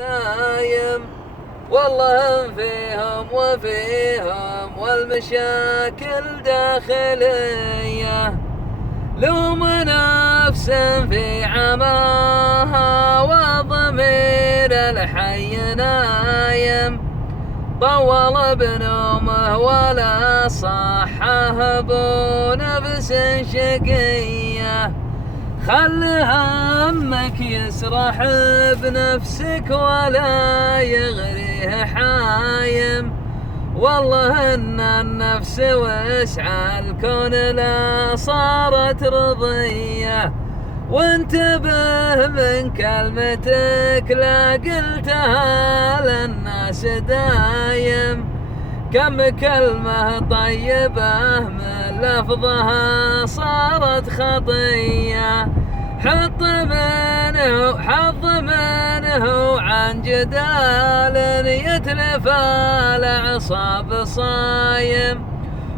نايم، والله فيهم وفيهم والمشاكل داخلية، لوم نفس في عماها وضمير الحي نايم، طول بنومه ولا صحه بنفس شقية، خل همك يسرح بنفسك ولا يغريه حايم، والله ان النفس وسع الكون لا صارت رضية، وانتبه من كلمتك لا قلتها للناس دايم، كم كلمة طيبة من لفظها صارت خطية، حظ منه عن جدال يتلفى الأعصاب صايم،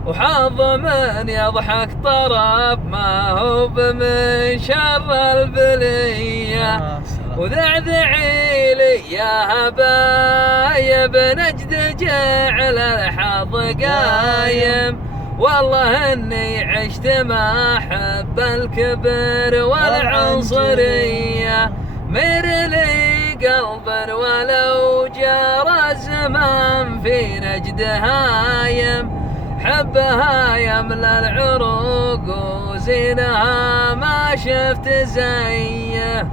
وحظ من يضحك طرب ما هو بمن شر البلية، وذعذعي لي يا هبايب نجد جعل الحظ قايم، والله اني عشت ما احب الكبر والعنصرية، مر لي قلبا ولو جرى الزمان في نجد هايم، حبها يملى العروق وزينها ما شفت زيه.